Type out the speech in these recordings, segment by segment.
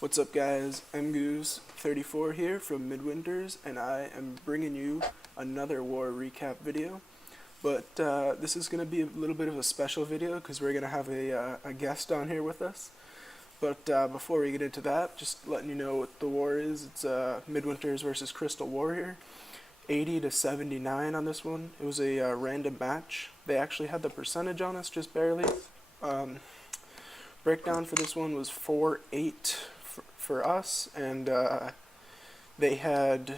What's up, guys? I'm Goose34 here from Midwinters, and I am bringing you another war recap video. But this is going to be a little bit of a special video because we're going to have a guest on here with us. But before we get into that, just letting you know what the war is. It's Midwinters versus Crystal Warrior, 80 to 79 on this one. It was a random match. They actually had the percentage on us just barely. Um, Breakdown for this one was 4-8 for us, and they had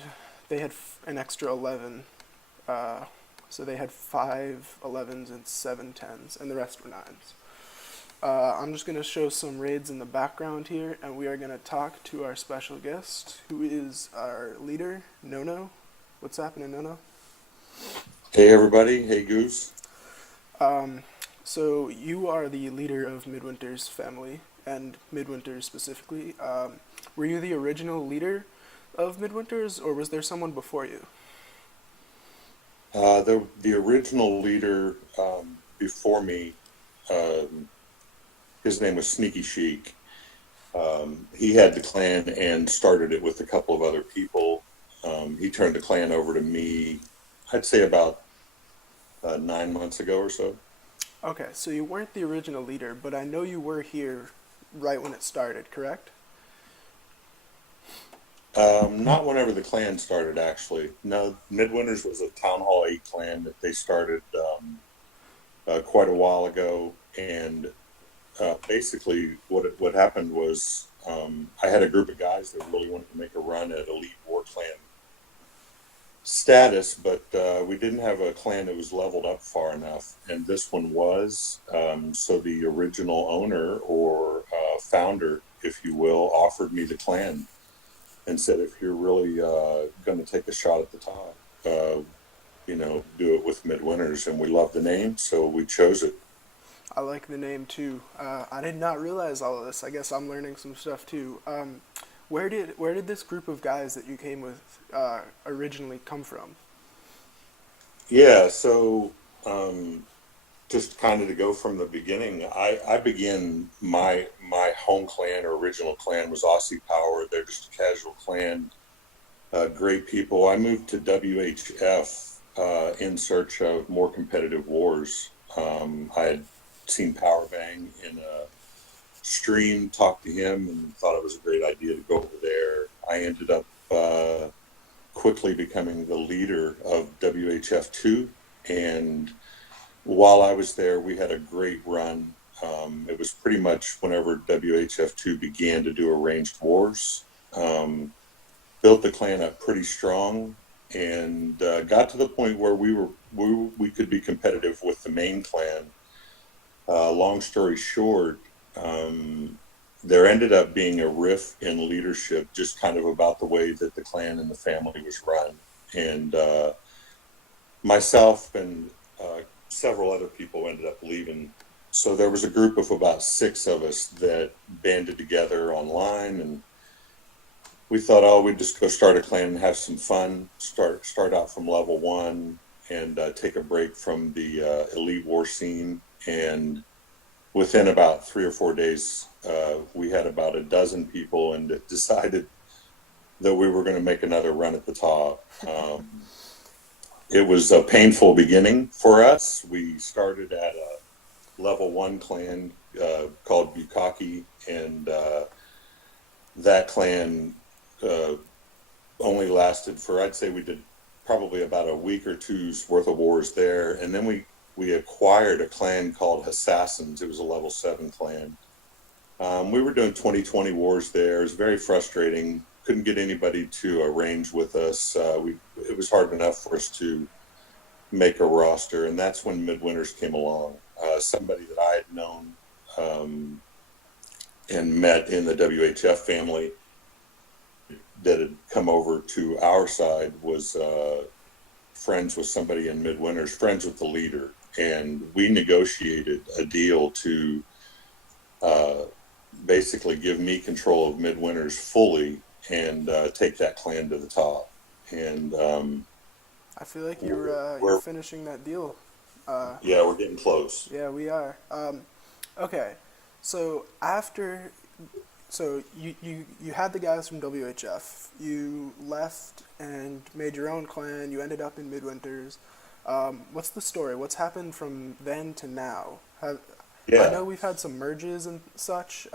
an extra 11, so they had 5 11s and 7 10s, and the rest were 9s. I'm just going to show some raids in the background here, and we are going to talk to our special guest, who is our leader, Nono. What's happening, Nono? Hey everybody, hey Goose. Um, so you are the leader of Midwinter's family, and Midwinter specifically. Were you the original leader of Midwinter's, or was there someone before you? The original leader before me, um, his name was Sneaky Sheik. He had the clan and started it with a couple of other people. He turned the clan over to me, I'd say about 9 months ago or so. Okay, so you weren't the original leader, but I know you were here right when it started, correct? Not whenever the clan started, actually. No, Midwinters was a Town Hall 8 clan that they started quite a while ago, and basically, what happened was I had a group of guys that really wanted to make a run at Elite War Clan status, but we didn't have a clan that was leveled up far enough, and this one was. So the original owner or founder, if you will, offered me the clan and said, if you're really going to take a shot at the top, do it with Midwinters, and we love the name, so we chose it. I like the name too. I did not realize all of this. I guess I'm learning some stuff too. Where did this group of guys that you came with originally come from? Yeah, so just kind of to go from the beginning, I began my home clan or original clan was Aussie Power. They're just a casual clan, great people. I moved to WHF in search of more competitive wars. I had seen Power Bang in a stream, talked to him, and thought it was a great idea to go over there. I ended up quickly becoming the leader of WHF2, and while I was there, we had a great run. It was pretty much whenever WHF2 began to do arranged wars. Um, Built the clan up pretty strong, and got to the point where we could be competitive with the main clan. Long story short, um, there ended up being a rift in leadership, just kind of about the way that the clan and the family was run, and myself and several other people ended up leaving. So there was a group of about 6 of us that banded together online, and we thought, oh, we'd just go start a clan and have some fun. Start out from level 1 and take a break from the elite war scene. And within about 3 or 4 days, we had about a dozen people, and decided that we were going to make another run at the top. It was a painful beginning for us. We started at a level 1 clan called Bukaki, and that clan uh, only lasted for, I'd say we did probably about a week or two's worth of wars there, and then we acquired a clan called Assassins. It was a level 7 clan. We were doing 2020 wars there. It was very frustrating. Couldn't get anybody to arrange with us. It was hard enough for us to make a roster, and that's when Midwinters came along. Somebody that I had known and met in the WHF family that had come over to our side was friends with somebody in Midwinters, friends with the leader, and we negotiated a deal to uh, basically give me control of Midwinters fully and take that clan to the top. And I feel like you're we're finishing that deal. Uh, yeah, we're getting close. yeah, we are. Okay, so after so you had the guys from WHF. You left and made your own clan. You ended up in Midwinters. What's the story? What's happened from then to now? I Yeah, know we've had some merges and such.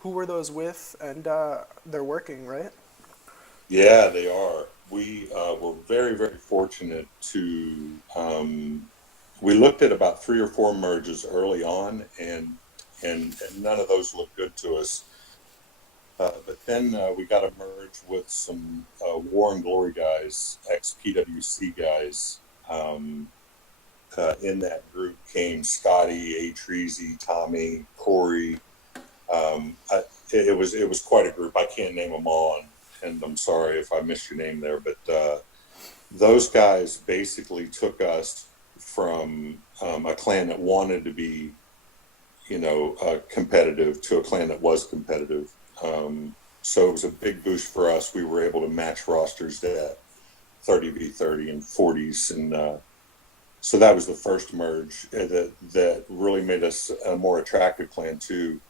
Who were those with? And they're working, right? yeah, they are. We were very, very fortunate to. We looked at about three or four merges early on, and none of those looked good to us. But then we got a merge with some War and Glory guys, ex PWC guys. Um, in that group came Scotty, A. Treasy, Tommy, Corey. It was quite a group. I can't name them all, and I'm sorry if I missed your name there, but those guys basically took us from a clan that wanted to be, competitive to a clan that was competitive. So it was a big boost for us. We were able to match rosters at 30v30 and 40s, and so that was the first merge that really made us a more attractive clan too.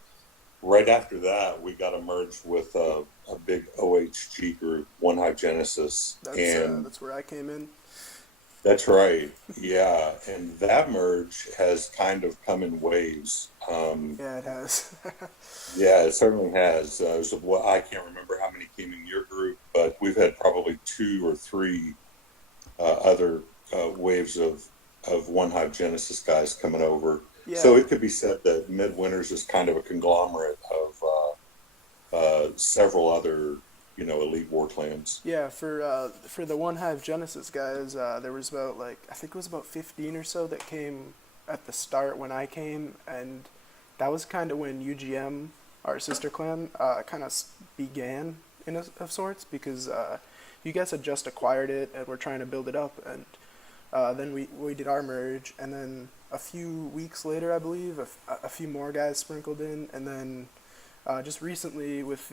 Right after that, we got a merge with a big OHG group, One Hive Genesis, and That's where I came in. that's right. Yeah, and that merge has kind of come in waves. Yeah, it has. Yeah, it certainly has. Well, I can't remember how many came in your group, but we've had probably two or three other waves of One Hive Genesis guys coming over. Yeah, So it could be said that Midwinters is kind of a conglomerate of several other, elite war clans. yeah. For the One Hive Genesis guys, there was about like I think it was about 15 or so that came at the start when I came, and that was kind of when UGM, our sister clan, kind of began of sorts because you guys had just acquired it and we're trying to build it up, and then we did our merge, and then a few weeks later, I believe, a few more guys sprinkled in, and then just recently with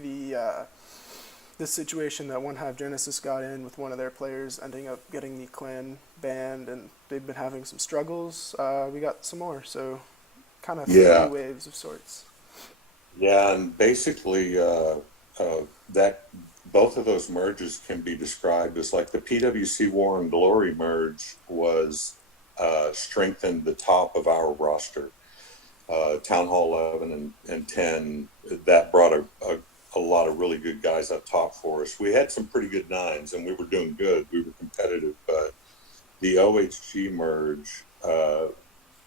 the situation that One Hive Genesis got in with one of their players ending up getting the clan banned, and they've been having some struggles. We got some more, so kind of three Yeah, waves of sorts. yeah, and basically that both of those merges can be described as like the PWC War and Glory merge was strengthened the top of our roster. Town Hall 11 and 10, that brought a lot of really good guys up top for us. We had some pretty good nines, and we were doing good. We were competitive, but the OHG merge,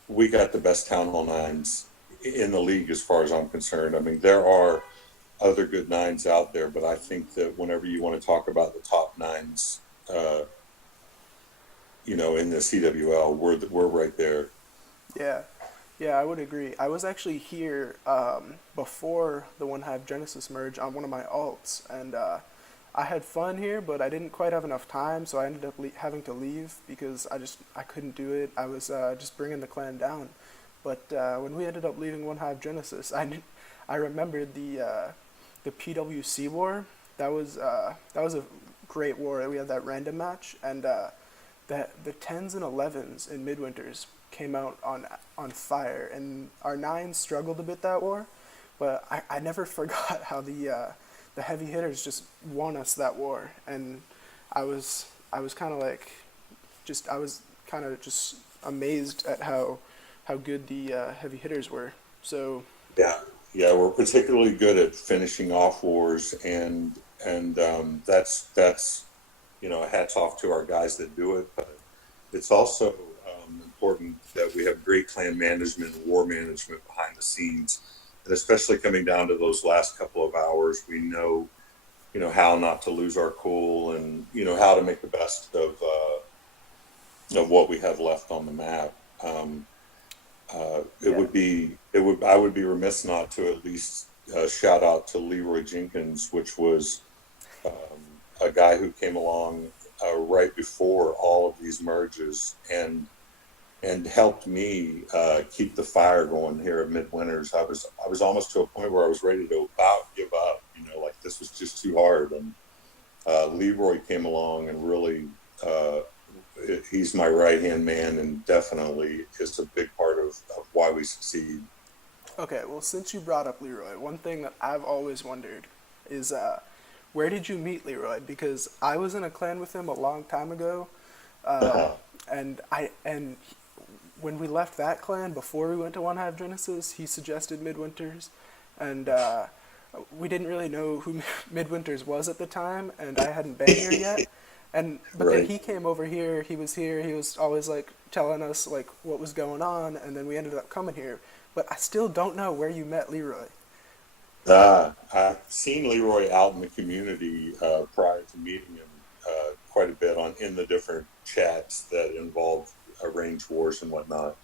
we got the best Town Hall nines in the league as far as I'm concerned. I mean, there are other good nines out there, but I think that whenever you want to talk about the top nines, uh, in the CWL, we're right there. Yeah, yeah, I would agree. I was actually here before the One Hive Genesis merge on one of my alts, and I had fun here, but I didn't quite have enough time, so I ended up having to leave because I couldn't do it. I was just bringing the clan down. But when we ended up leaving One Hive Genesis, I remembered the PWC war. That was a great war. We had that random match, and that the tens and elevens in Midwinters came out on fire, and our nines struggled a bit that war, but I never forgot how the heavy hitters just won us that war, and I was kind of like I was kind of just amazed at how good the heavy hitters were. So Yeah, yeah, we're particularly good at finishing off wars, and that's hats off to our guys that do it. But it's also important that we have great clan management and war management behind the scenes, and especially coming down to those last couple of hours, we know how not to lose our cool, and how to make the best of what we have left on the map. yeah, I would be remiss not to at least shout out to Leroy Jenkins, which was a guy who came along right before all of these merges and helped me keep the fire going here at Midwinters. I was almost to a point where I was ready to about give up, like this was just too hard. And Leroy came along and really he's my right hand man, and definitely is a big part of why we succeed. Okay, well, since you brought up Leroy, one thing that I've always wondered is where did you meet Leroy? Because I was in a clan with him a long time ago, um, Uh-huh. and when we left that clan before we went to One Hive Genesis, he suggested Midwinters, and we didn't really know who Midwinters was at the time, and I hadn't been here yet. And but then Right. he came over here. He was here. He was always like telling us like what was going on, and then we ended up coming here. But I still don't know where you met Leroy. I've seen Leroy out in the community prior to meeting him quite a bit on in the different chats that involve range wars and whatnot.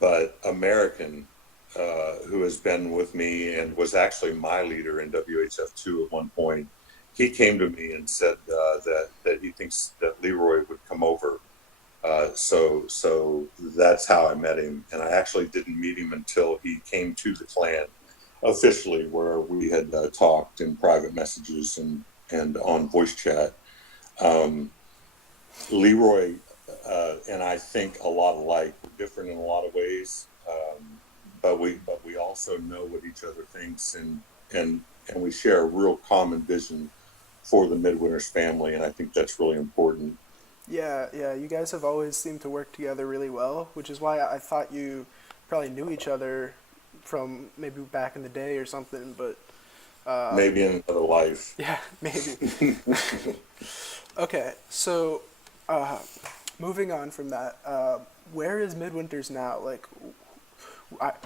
But American, who has been with me and was actually my leader in WHF2 at one point, he came to me and said that he thinks that Leroy would come over. So that's how I met him, and I actually didn't meet him until he came to the clan officially, where we had talked in private messages and on voice chat. Um, Leroy and I think a lot alike. We're different in a lot of ways, but we also know what each other thinks, and we share a real common vision for the Midwinters family, and I think that's really important. Yeah, yeah, you guys have always seemed to work together really well, which is why I thought you probably knew each other from maybe back in the day or something. But Maybe in another life. yeah, maybe. Okay, so uh, moving on from that, where is Midwinters now? Like,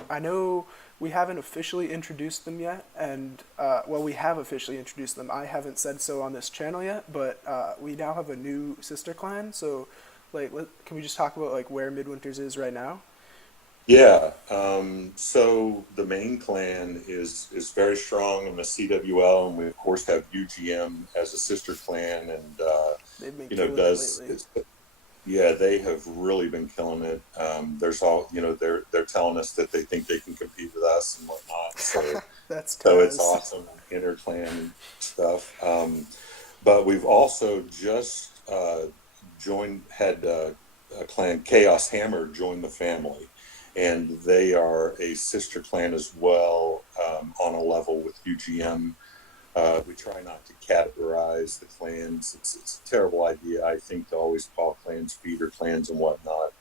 I know we haven't officially introduced them yet, and well, we have officially introduced them. I haven't said so on this channel yet, but we now have a new sister clan. So, like, can we just talk about like where Midwinters is right now? Yeah. So the main clan is very strong in the CWL, and we of course have UGM as a sister clan, and They've been you know killing it does lately. it's, yeah, they have really been killing it. There's all they're telling us that they think they can compete with us and whatnot. That's So it's Taz. awesome interclan stuff. But we've also just joined had a clan Chaos Hammer join the family, and they are a sister clan as well, on a level with UGM. We try not to categorize the clans. It's a terrible idea, I think, to always call clans feeder clans and whatnot.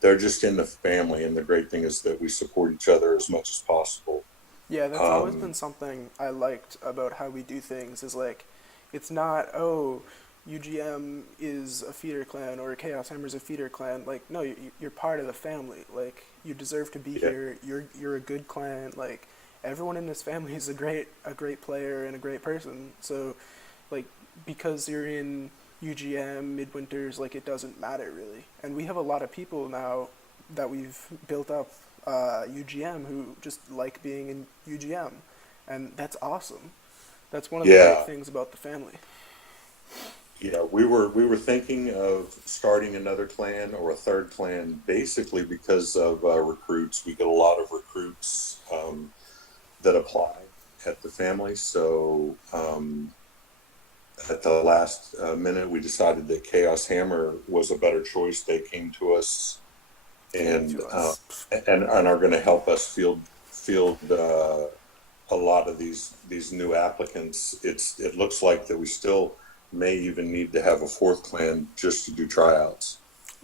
They're just in the family, and the great thing is that we support each other as much as possible. Yeah, that's always Um, been something I liked about how we do things. Is like, it's not UGM is a feeder clan or Chaos Hammer's a feeder clan. Like, no, you're part of the family. Like, you deserve to be yeah, here. You're a good clan. Like, everyone in this family is a great player and a great person. So, like, because you're in UGM Midwinters, like, it doesn't matter really. And we have a lot of people now that we've built up UGM who just like being in UGM, and that's awesome. That's one of the great yeah, things about the family. yeah. We were thinking of starting another clan or a third clan, basically because of recruits. We get a lot of recruits that apply at the family. So at the last minute, we decided that Chaos Hammer was a better choice. They came to us Came and to us. and are going to help us field a lot of these new applicants. It looks like that we still may even need to have a fourth clan just to do tryouts.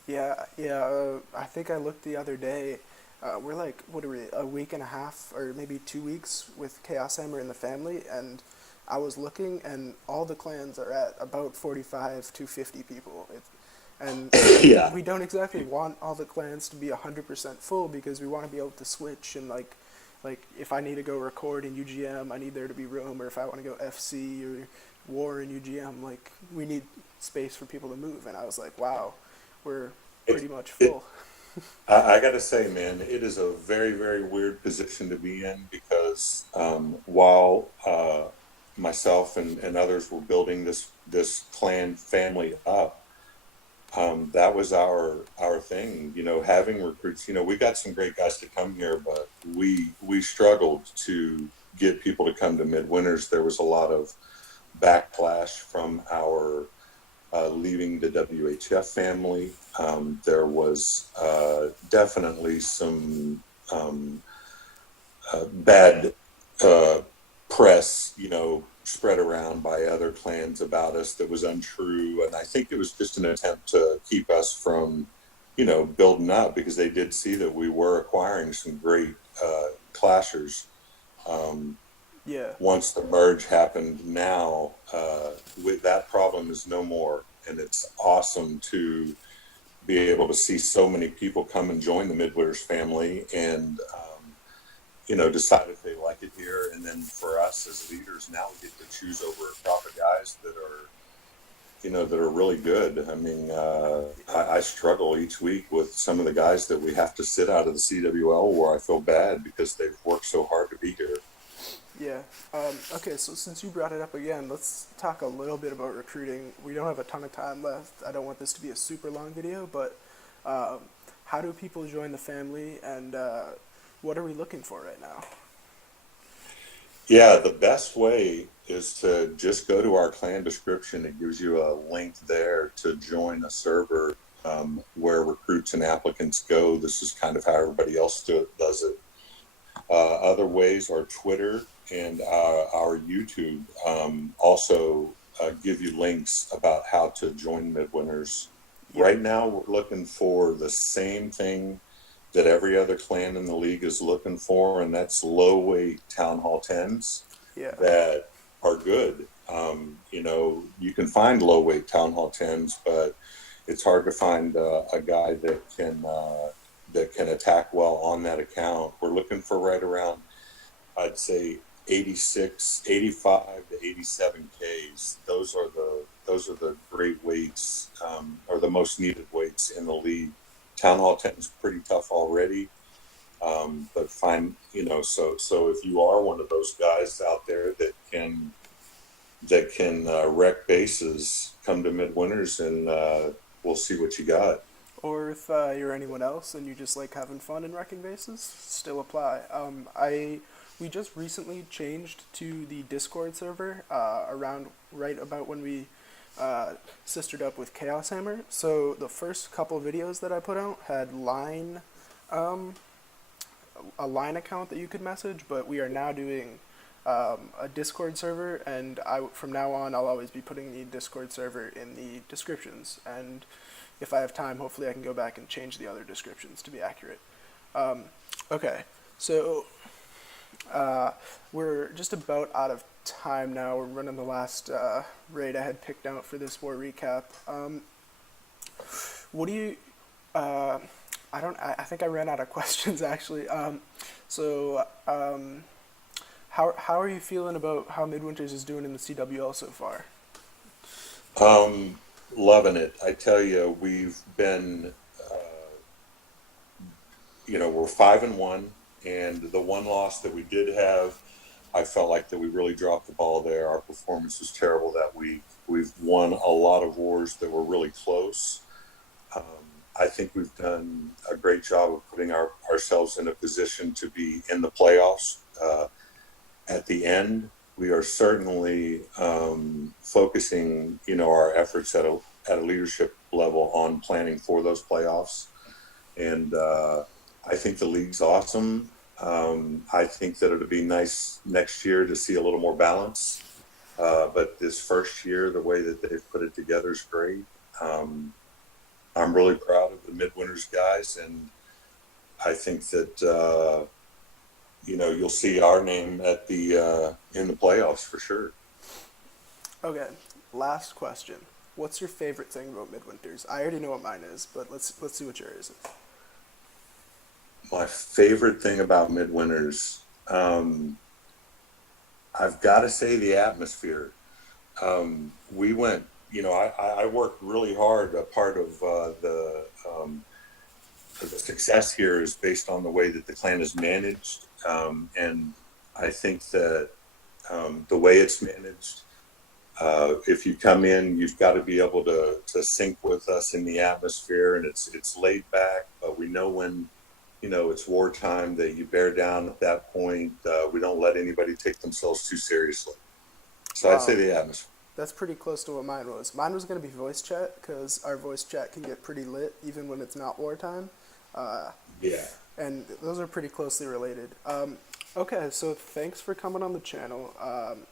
Yeah, yeah. I think I looked the other day. We're like, what are we, a week and a half or maybe 2 weeks with Chaos Hammer in the family, and I was looking, and all the clans are at about 45 to 50 people. And Yeah, we don't exactly want all the clans to be 100% full because we want to be able to switch and like if I need to go record in UGM, I need there to be room, or if I want to go FC or War in UGM, like we need space for people to move. And I was like, wow, we're it pretty much it. full. I got to say, man, it is a very very weird position to be in because while myself and others were building this clan family up, that was our thing, having recruits. We got some great guys to come here, but we struggled to get people to come to Midwinters. There was a lot of backlash from our leaving the WHF family. There was definitely some um, bad uh, press, spread around by other clans about us that was untrue. And I think it was just an attempt to keep us from, building up because they did see that we were acquiring some great clashers. Um, Yeah. Once the merge happened, now with that problem is no more, and it's awesome to be able to see so many people come and join the Midwinters family and decide if they like it here. And then for us as leaders, now we get to choose over a crop of guys that are really good. I mean, I struggle each week with some of the guys that we have to sit out of the CWL where I feel bad because they've worked so hard to be here. Yeah. Okay, so since you brought it up again, let's talk a little bit about recruiting. We don't have a ton of time left. I don't want this to be a super long video, but um, how do people join the family, and what are we looking for right now? Yeah, the best way is to just go to our clan description. It gives you a link there to join a server where recruits and applicants go. This is kind of how everybody else does it. Other ways are Twitter and our YouTube also give you links about how to join Midwinters. Yep. Right now, we're looking for the same thing that every other clan in the league is looking for, and that's low weight town hall tens Yeah. that are good. You can find low weight town hall tens, but it's hard to find a guy that can attack well on that account. We're looking for right around, I'd say, 86, 85 to 87 Ks. Those are the great weights, or the most needed weights in the league. Town Hall 10 is pretty tough already, but fine, so if you are one of those guys out there that can wreck bases, come to Midwinters and we'll see what you got. Or if you're anyone else and you just like having fun and wrecking bases, still apply. We just recently changed to the Discord server around right about when we sistered up with Chaos Hammer. So the first couple videos that I put out had um, a line account that you could message, but we are now doing a Discord server, and from now on I'll always be putting the Discord server in the descriptions. And if I have time, hopefully I can go back and change the other descriptions to be accurate. Okay, so we're just about out of time now. We're running the last raid I had picked out for this war recap. What do you? I don't. I think I ran out of questions actually. How are you feeling about how Midwinters is doing in the CWL so far? Um, Loving it. I tell you, we've been, we're 5-1, and the one loss that we did have, I felt like that we really dropped the ball there. Our performance was terrible that week. We've won a lot of wars that were really close. Um, I think we've done a great job of putting ourselves in a position to be in the playoffs at the end. We are certainly focusing, our efforts at a leadership level on planning for those playoffs. And I think the league's awesome. I think that it'll be nice next year to see a little more balance. But this first year, the way that they've put it together is great. I'm really proud of the Midwinters guys, and I think that you'll see our name at the in the playoffs for sure. Okay, last question. What's your favorite thing about Midwinters? I already know what mine is, but let's see what yours is. My favorite thing about Midwinters, I've got to say the atmosphere. We went, I worked really hard. A part of the success here is based on the way that the clan is managed. And I think that the way it's managed, if you come in, you've got to be able to sync with us in the atmosphere, and it's laid back, but we know when, it's wartime that you bear down at that point. We don't let anybody take themselves too seriously. So I'd say Wow, the atmosphere. that's pretty close to what mine was. Mine was going to be voice chat because our voice chat can get pretty lit even when it's not wartime. Uh, Yeah. and those are pretty closely related. Okay, so thanks for coming on the channel.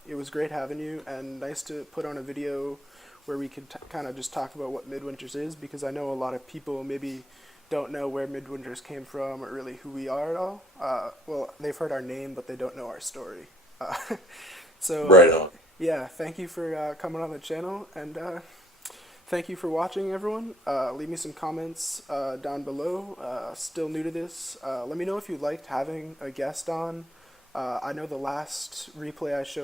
It was great having you, and nice to put on a video where we could kind of just talk about what Midwinters is, because I know a lot of people maybe don't know where Midwinters came from or really who we are at all. Well, they've heard our name, but they don't know our story. Uh, Right so, on. yeah, thank you for coming on the channel, and thank you for watching, everyone. Leave me some comments down below. Still new to this. Let me know if you liked having a guest on. I know the last replay I showed